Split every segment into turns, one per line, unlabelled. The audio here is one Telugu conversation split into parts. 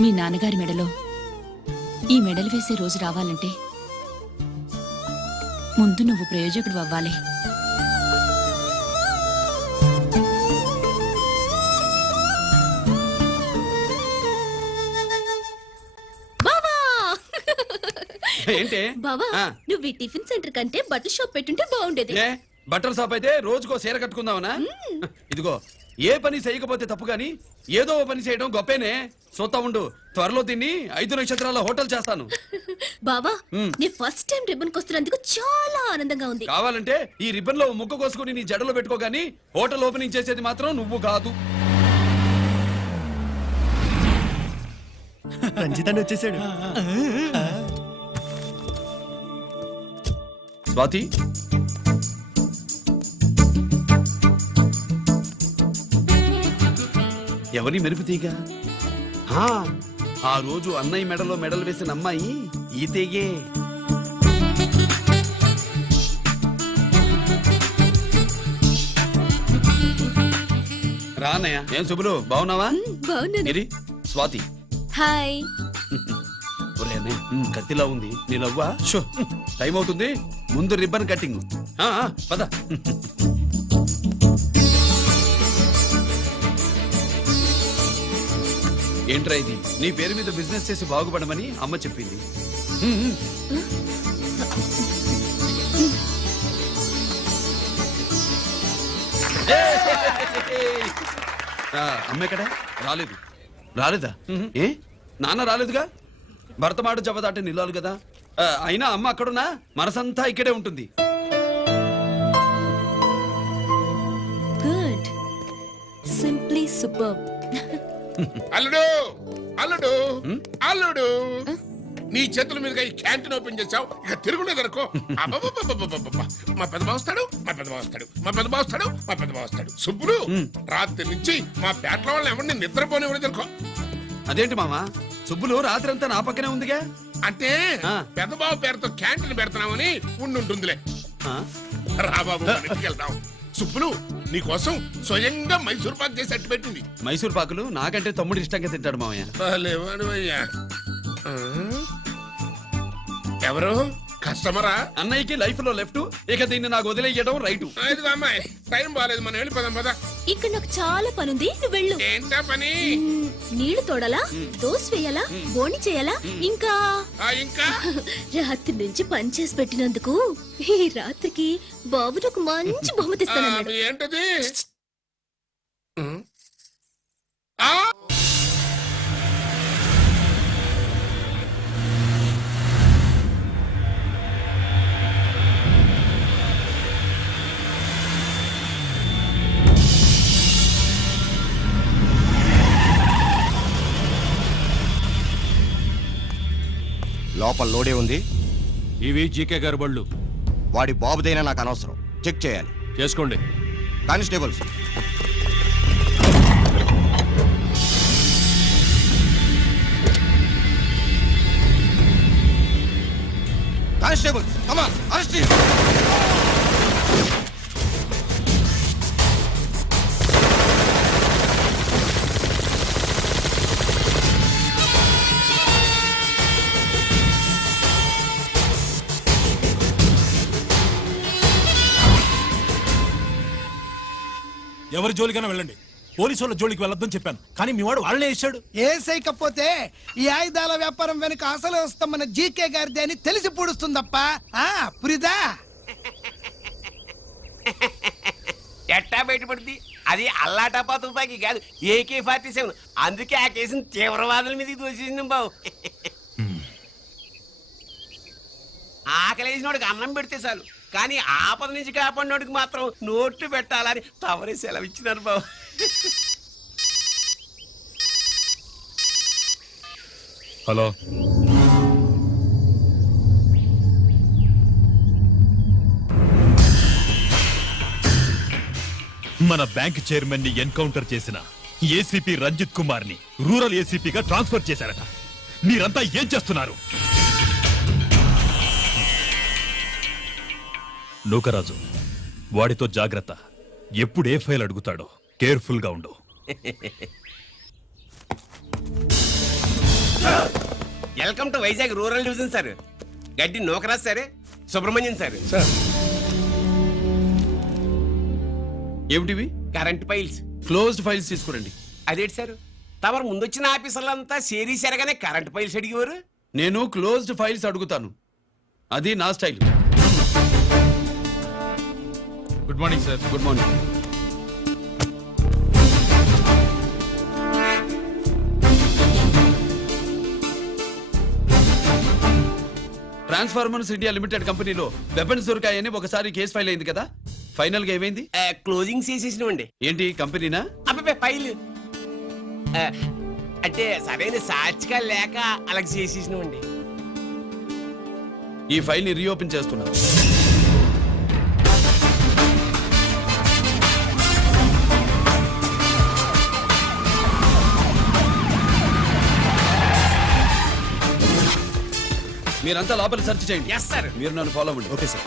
మీ నాన్నగారి మెడలో. ఈ మెడలు వేసే రోజు రావాలంటే ముందు నువ్వు ప్రయోజకుడు అవ్వాలి.
బావా!
ఏంటి?
బావా
ఆ.
నువ్వు ఈ టిఫిన్ సెంటర్ కంటే బట్టల షాప్ పెట్టుంటే బాగుండేది.
బట్టల షాప్ అయితే రోజుకో చీర కట్టుకుందామనా? ఇదిగో ఏ పని చేయకపోతే తప్పు గాని ఏదో పని చేయడం గొప్పేనే. సొత్తా ఉండు. త్వరలో దీన్ని ఐదు నక్షత్రాల హోటల్ చేస్తాను.
బావా
మ్.
నీ ఫస్ట్ టైం రిబ్బన్ కొస్తున్నందుకు చాలా ఆనందంగా ఉంది.
కావాలంటే ఈ రిబ్బన్లో ముక్క కోసుకుని నీ జడలో పెట్టుకోగాని హోటల్ ఓపెనింగ్ చేసేది మాత్రం నువ్వు కాదు.
రంజిత్ వచ్చేసాడు.
స్వాతి? ఎవరి మెరుపు తీగ ఆ, ఆ రోజు అన్నయ్య మెడలో మెడలు వేసిన అమ్మాయి ఈ తీగే. రా అన్నయ్య. ఏం శుభులు బాగున్నావా?
బాగున్నాను.
ఇది స్వాతి.
హాయ్.
కత్తిలా ఉంది. నీ నవ్వా? షో. టైం అవుతుంది. ముందు రిబ్బన్ కట్టింగ్. పద. ఏంట్రా ఇది? నీ పేరు మీద బిజినెస్ చేసి బాగుపడమని అమ్మ చెప్పింది. అమ్మ ఎక్కడ? రాలేదు. రాలేదా? ఏ? నాన్న రాలేదుగా? భర్త మాట జబదాటే నిల్లాలి కదా. అయినా అమ్మ అక్కడున్నా మనసంతా ఇక్కడే ఉంటుంది.
గుడ్ సింప్లీ సూపర్
అల్లుడు! అల్లుడు! అల్లుడు! నీ చేతుల మీదుగా ఈ క్యాంటీన్ ఓపెన్ చేసావు ఇక తిరుగులేదు అనుకో అబ్బబ్బబ్బబ్బబ్బబ్బబ్బ. మా పెద్ద వస్తాడు మా పెద్ద వస్తాడు మా పెద్ద వస్తాడు మా పెద్ద వస్తాడు సుబ్బులు రాత్రి నుంచి మా పేటల వాళ్ళని ఎవరిని నిద్రపోనివ్వలేదు అనుకో
అదేంటి మామ? సుబ్బులు రాత్రంతా నా పక్కనే ఉందిగా?
అంటే. పెద్ద బాబు పేరుతో క్యాంటీన్ పెడుతున్నామని ఉండుంటుందిలే.
ఆ?
రా బాబు మన ఇంటికి వెళ్దాం. సుబ్బులు నీకోసం స్వయంగా మైసూర్ పాక్ చేసి అట్టు పెట్టింది.
మైసూర్ పాకులు నాకంటే తమ్ముడు ఇష్టంగా తింటాడు మామయ్య.
ఆ? ఎవరు? కస్టమరా?
అన్నయ్యకి లైఫ్లో లెఫ్ట్ ఇక దీన్ని నాకు వదిలేయడం రైటు.
ఇదిగో అమ్మాయి టైం బాగాలేదు మనం వెళ్ళిపోదాం పద.
ఇక్కడ నాకు చాలా పనుంది నువ్వు వెళ్ళు.
ఏంటా పని?
నీళ్ళు తోడాలా దోశ వేయాలా బోని చేయాలా ఇంకా?
ఆ, ఇంకా?
రాత్రి నుంచి పని చేసి పెట్టినందుకు ఈ రాత్రికి బాబు నాకు మంచి బహుమతి ఇస్తానన్నాడు.
ఏంటది?
లోపల లోడే ఉంది.
ఇవి జీకే గారి బళ్ళు.
వాడి బాబుదైనా నాకు అనవసరం. చెక్ చేయాలి.
చేసుకోండి.
కానిస్టేబుల్స్. కానిస్టేబుల్స్ కమాన్ అరెస్ట్
ఎవరి జోలికైనా వెళ్ళండి. పోలీసు వాళ్ళ జోలికి వెళ్ళొద్దని చెప్పాను. కానీ మీ వాడు వాళ్ళనే ఇచ్చాడు.
ఏసైకపోతే ఈ ఆయుధాల వ్యాపారం వెనుక అసలు వస్తామన్న జీకే గారిది అని తెలిసి పూడుస్తుందప్ప. ఆ పురిదా?
ఎట్టా బయటపడింది? అది అల్లాటపా తుపాకీ కాదు ఏకే ఫార్టీ సెవెన్. అందుకే ఆ కేసుని తీవ్రవాదుల మీదకి దోషింది బాబు. ఆకలేసినోడికి అన్నం పెడితే చాలు. కానీ ఆపద నుంచి కాపాడినోడికి మాత్రం నోట్లు పెట్టాలని తవరే సెలవు ఇచ్చినారు బాబు.
హలో.
మన బ్యాంక్ చైర్మన్ని ఎన్కౌంటర్ చేసిన ఏసీపీ రంజిత్ కుమార్ని రూరల్ ఏసీపీగా ట్రాన్స్ఫర్ చేశారట. మీరంతా ఏం చేస్తున్నారు? నూకరాజు వాడితో జాగ్రత్త. ఎప్పుడు ఏ ఫైల్ అడుగుతాడో కేర్ఫుల్గా ఉండు.
Welcome to Vizag rural division sir. Gaddi Nookaraj sir Subrahmanyam sir.
ఏమిటివి?
Current files.
Closed files తీసుకురండి.
అదేంటి సార్? తమరు ముందొచ్చిన ఆఫీసర్లంతా సేరీ సరగానే కరెంట్ ఫైల్స్ అడిగేవారు?
నేను క్లోజ్డ్ ఫైల్స్ అడుగుతాను. అది నా style.
Good morning sir
good morning Transformers India Limited కంపెనీలో వెపన్స్ దొరికాయని ఒకసారి కేసు ఫైల్ అయింది కదా? ఫైనల్గా ఏమైంది?
క్లోజింగ్ చేసేసినవండి.
ఏంటి కంపెనీనా?
అబ్బాయి ఫైల్ ఆ, అంటే సరైన సాక్షిగా లేక అలా చేసేసినవండి.
ఈ ఫైల్ని రీఓపెన్ చేస్తున్నా. మీరంతా లోపల సెర్చ్ చేయండి.
ఎస్ సార్
మీరు నన్ను ఫాలో అవ్వండి. ఓకే సార్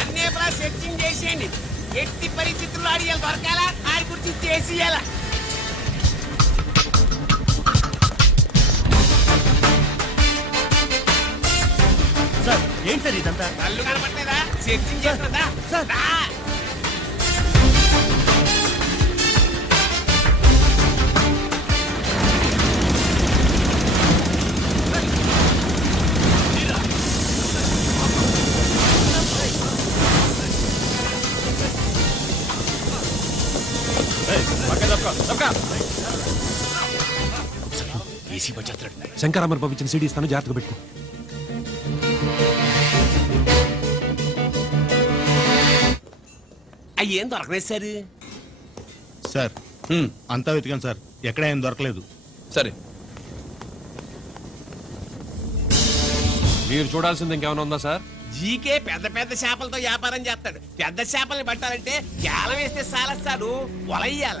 అన్నే సెర్చింగ్ చేసేయండి. ఎట్టి పరిస్థితుల్లో అడిగాలి దొరకాలా? ఆడి గురించి చేసేయాలా
సార్ ఏంటి సార్ ఇదంతా?
కళ్ళు కనపడలేదా? సెర్చింగ్ చేస్తుందా
సార్.
శంకరామర్ పంపించిన సీడీ ఇస్తాను జాగ్రత్తగా పెట్టుకో.
అయ్యి ఏం దొరకలేదు సార్?
సార్
హ్మ్,
అంతా వెతికాను సార్. ఎక్కడ ఏం దొరకలేదు.
సరే.
మీరు చూడాల్సింది ఇంకేమైనా ఉందా సార్?
జీకే పెద్ద పెద్ద చేపలతో వ్యాపారం చేస్తాడు. పెద్ద చేపల్ని పట్టాలంటే కేలం వేస్తే సాలస్తాడు. వలయ్యాల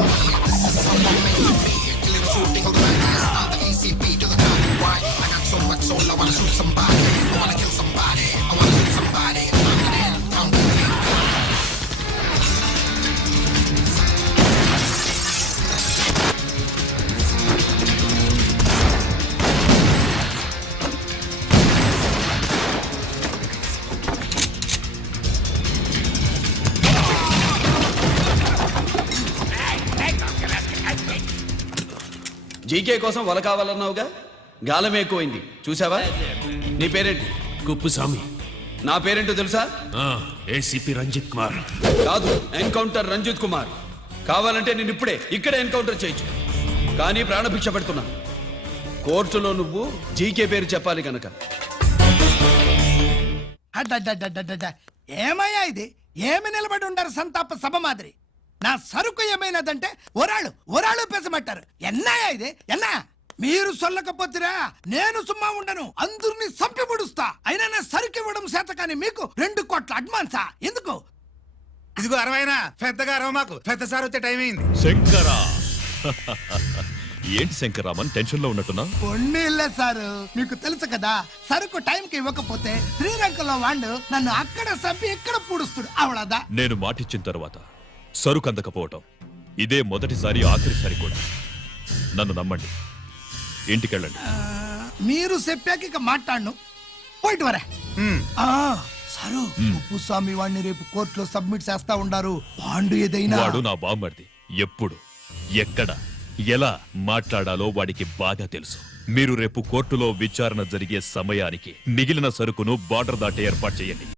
Let's go.
జీకే కోసం వల కావాలన్నావుగా? గాలం ఎక్కువైంది. చూసావా నీ పేరేంటి?
కుప్పుస్వామి
నా పేరేంటో తెలుసా?
ఏసీపీ రంజిత్ కుమార్.
కాదు ఎన్కౌంటర్ రంజిత్ కుమార్. కావాలంటే నేను ఇప్పుడే ఇక్కడే ఎన్కౌంటర్ చేయొచ్చు. కానీ ప్రాణభిక్ష పెడుతున్నా. కోర్టులో నువ్వు జీకే పేరు చెప్పాలి కనుక.
ఏమయ్యా ఇది? ఏమి నిలబడి ఉండారు సంతాప సభ మాదిరి. నా సరుకు ఏమైనదంటే ఒరాళ్ళు ఒరాళ్ళు పెసమట్టారు ఎన్నాయా ఇది? ఎన్నా? మీరు సొల్లకపోతురా నేను సుమ్మా ఉండను. అందరిని సంపి పొడుస్తా. అయినా నా సరుకు ఇవ్వడం చేత కానీ మీకు రెండు కోట్ల అడ్వాన్సా? ఎందుకు?
ఇదిగో అరవైనా పెద్దగా అరవ మాకు. పెద్ద సార్ వచ్చే టైం అయింది.
శంకరా. ఏంటి శంకరామన్ టెన్షన్లో ఉన్నట్టున్నా?
కొన్నిళ్ళే సారు మీకు తెలుసు కదా సరుకు టైంకి ఇవ్వకపోతే శ్రీరంగంలో వాడు నన్ను అక్కడ సంపి ఇక్కడ పూడుస్తుడు. అవడదా
నేను మాటిచ్చిన తర్వాత సరుకు అందకపోవటం ఇదే మొదటిసారి ఆఖరిసారి కూడా నన్ను నమ్మండి. ఇంటికెళ్ళండి.
మీరు చెప్పాక ఇక మాట్లాడను. పోయిట్ వరే. ఆ, సరు ఉప్పుస్వామి వాడిని రేపు కోర్టులో సబ్మిట్ చేస్తా ఉండారు. బాండు ఏదైనా.
వాడు నా బామ్మర్ది. ఎప్పుడు ఎక్కడ ఎలా మాట్లాడాలో వాడికి బాగా తెలుసు. మీరు రేపు కోర్టులో విచారణ జరిగే సమయానికి మిగిలిన సరుకును బార్డర్ దాటి ఏర్పాటు చేయండి.